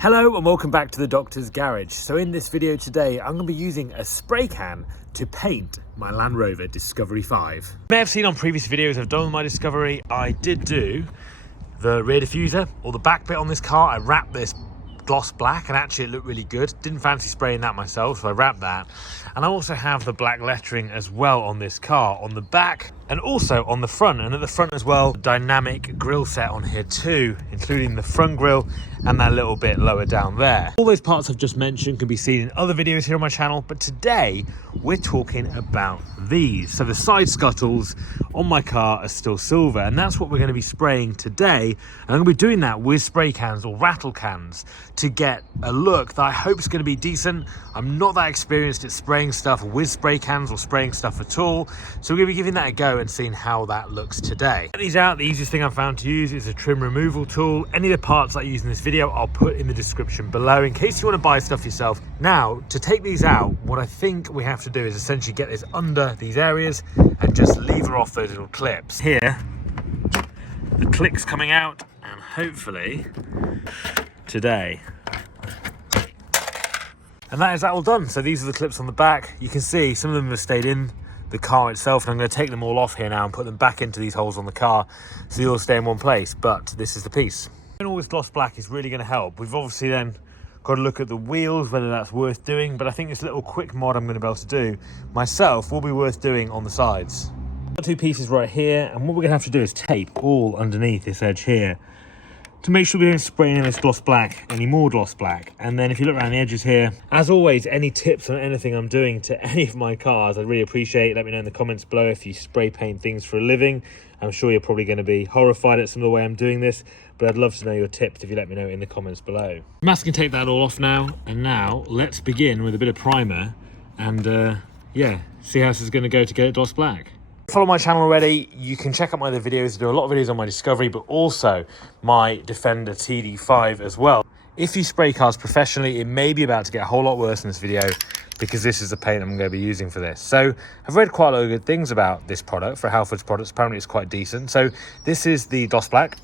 Hello and welcome back to the Doctor's Garage. So in this video today, I'm going to be using a spray can to paint my Land Rover Discovery 5. You may have seen on previous videos I've done with my Discovery, I did do the rear diffuser or the back bit on this car. I wrapped this gloss black and actually it looked really good. Didn't fancy spraying that myself, so I wrapped that. And I also have the black lettering as well on this car, on the back and also on the front. And at the front as well, dynamic grille set on here too, including the front grille and that little bit lower down there. All those parts I've just mentioned can be seen in other videos here on my channel, but today we're talking about these. So the side scuttles on my car are still silver, and that's what we're going to be spraying today. And I'm going to be doing that with spray cans or rattle cans to get a look that I hope is going to be decent. I'm not that experienced at spraying stuff with spray cans or spraying stuff at all, so we're going to be giving that a go and seeing how that looks today. Get these out, the easiest thing I've found to use is a trim removal tool. Any of the parts I use in this video I'll put in the description below in case you want to buy stuff yourself. Now, to take these out, what I think we have to do is essentially get this under these areas and just lever off those little clips. Here, the click's coming out, and hopefully today. And that is that all done. So these are the clips on the back. You can see some of them have stayed in the car itself, and I'm going to take them all off here now and put them back into these holes on the car so they all stay in one place. But this is the piece. And all this gloss black is really going to help. We've obviously then got to look at the wheels, whether that's worth doing, but I think this little quick mod I'm going to be able to do myself will be worth doing on the sides. Got two pieces right here, and what we're going to have to do is tape all underneath this edge here to make sure we don't spray in this gloss black, any more gloss black. And then if you look around the edges here, as always, any tips on anything I'm doing to any of my cars, I'd really appreciate it. Let me know in the comments below if you spray paint things for a living. I'm sure you're probably going to be horrified at some of the way I'm doing this, but I'd love to know your tips if you let me know in the comments below. Mask can take that all off now, and now let's begin with a bit of primer and yeah, see how this is going to go to get it gloss black. Follow my channel already, you can check out my other videos. I do a lot of videos on my Discovery, but also my Defender TD5 as well. If you spray cars professionally, it may be about to get a whole lot worse in this video because this is the paint I'm going to be using for this. So I've read quite a lot of good things about this product. For Halford's products, apparently it's quite decent. So this is the gloss black,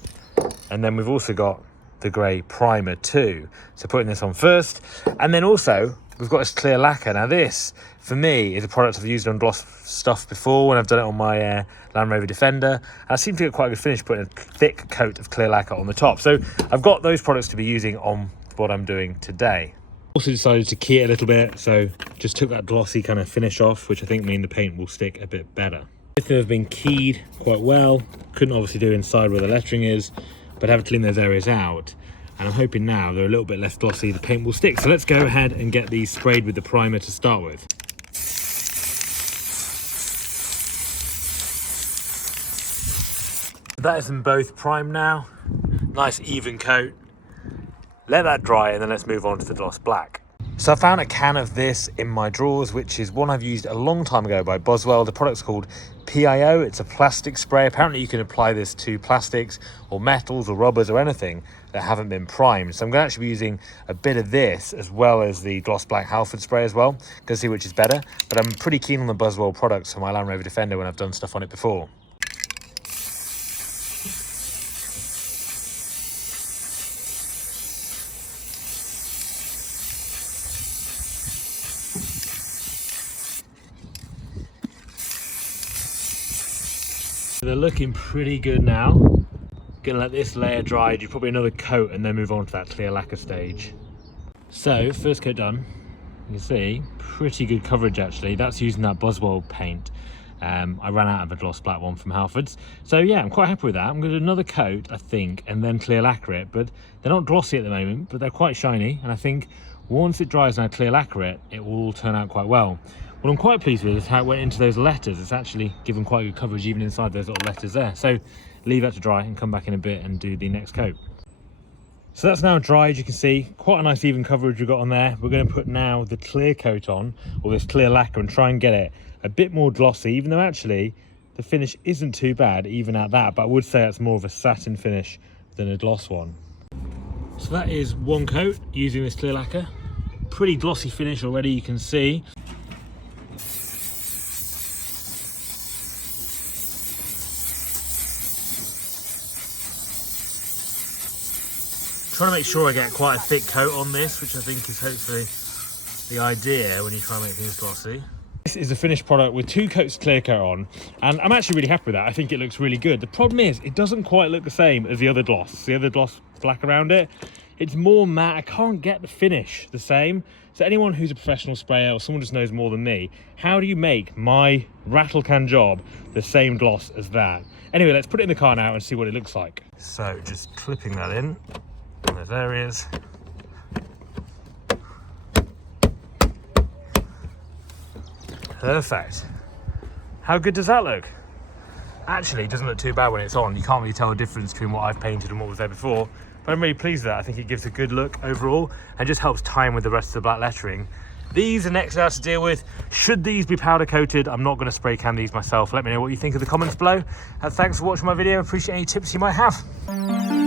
and then we've also got the grey primer too. So putting this on first, and then also we've got this clear lacquer. Now this, for me, is a product I've used on gloss stuff before when I've done it on my Land Rover Defender. And I seem to get quite a good finish putting a thick coat of clear lacquer on the top. So I've got those products to be using on what I'm doing today. Also decided to key it a little bit, so just took that glossy kind of finish off, which I think means the paint will stick a bit better. Everything has been keyed quite well. Couldn't obviously do inside where the lettering is, but have to clean those areas out. And I'm hoping now they're a little bit less glossy, the paint will stick. So let's go ahead and get these sprayed with the primer to start with. That is them both primed now. Nice even coat. Let that dry and then let's move on to the gloss black. So I found a can of this in my drawers, which is one I've used a long time ago by Boswell. The product's called PIO. It's a plastic spray. Apparently you can apply this to plastics or metals or rubbers or anything that haven't been primed. So I'm going to actually be using a bit of this as well as the gloss black Halford spray as well. Going to see which is better. But I'm pretty keen on the Boswell products for my Land Rover Defender when I've done stuff on it before. They're looking pretty good now. Gonna let this layer dry, do probably another coat and then move on to that clear lacquer stage. So first coat done, you can see pretty good coverage actually. That's using that Boswell paint. I ran out of a gloss black one from Halford's. So yeah, I'm quite happy with that. I'm gonna do another coat, I think, and then clear lacquer it, but they're not glossy at the moment, but they're quite shiny. And I think once it dries and I clear lacquer it, it will all turn out quite well. What I'm quite pleased with is how it went into those letters. It's actually given quite good coverage even inside those little letters there. So leave that to dry and come back in a bit and do the next coat. So that's now dry, as you can see. Quite a nice even coverage we've got on there. We're going to put now the clear coat on, or this clear lacquer, and try and get it a bit more glossy, even though actually the finish isn't too bad even at that, but I would say it's more of a satin finish than a gloss one. So that is one coat using this clear lacquer. Pretty glossy finish already, you can see. trying to make sure I get quite a thick coat on this, which I think is hopefully the idea when you try and make things glossy. This is a finished product with 2 coats of clear coat on, and I'm actually really happy with that. I think it looks really good. The problem is it doesn't quite look the same as the other gloss. The other gloss black around it, it's more matte. I can't get the finish the same. So anyone who's a professional sprayer or someone just knows more than me, how do you make my rattle can job the same gloss as that? Anyway, let's put it in the car now and see what it looks like. So just clipping that in those areas. Perfect. How good does that look? Actually, it doesn't look too bad when it's on. You can't really tell the difference between what I've painted and what was there before, but I'm really pleased with that. I think it gives a good look overall and just helps time with the rest of the black lettering. These are next out to deal with. Should these be powder coated? I'm not going to spray can these myself. Let me know what you think in the comments below. And thanks for watching my video. Appreciate any tips you might have.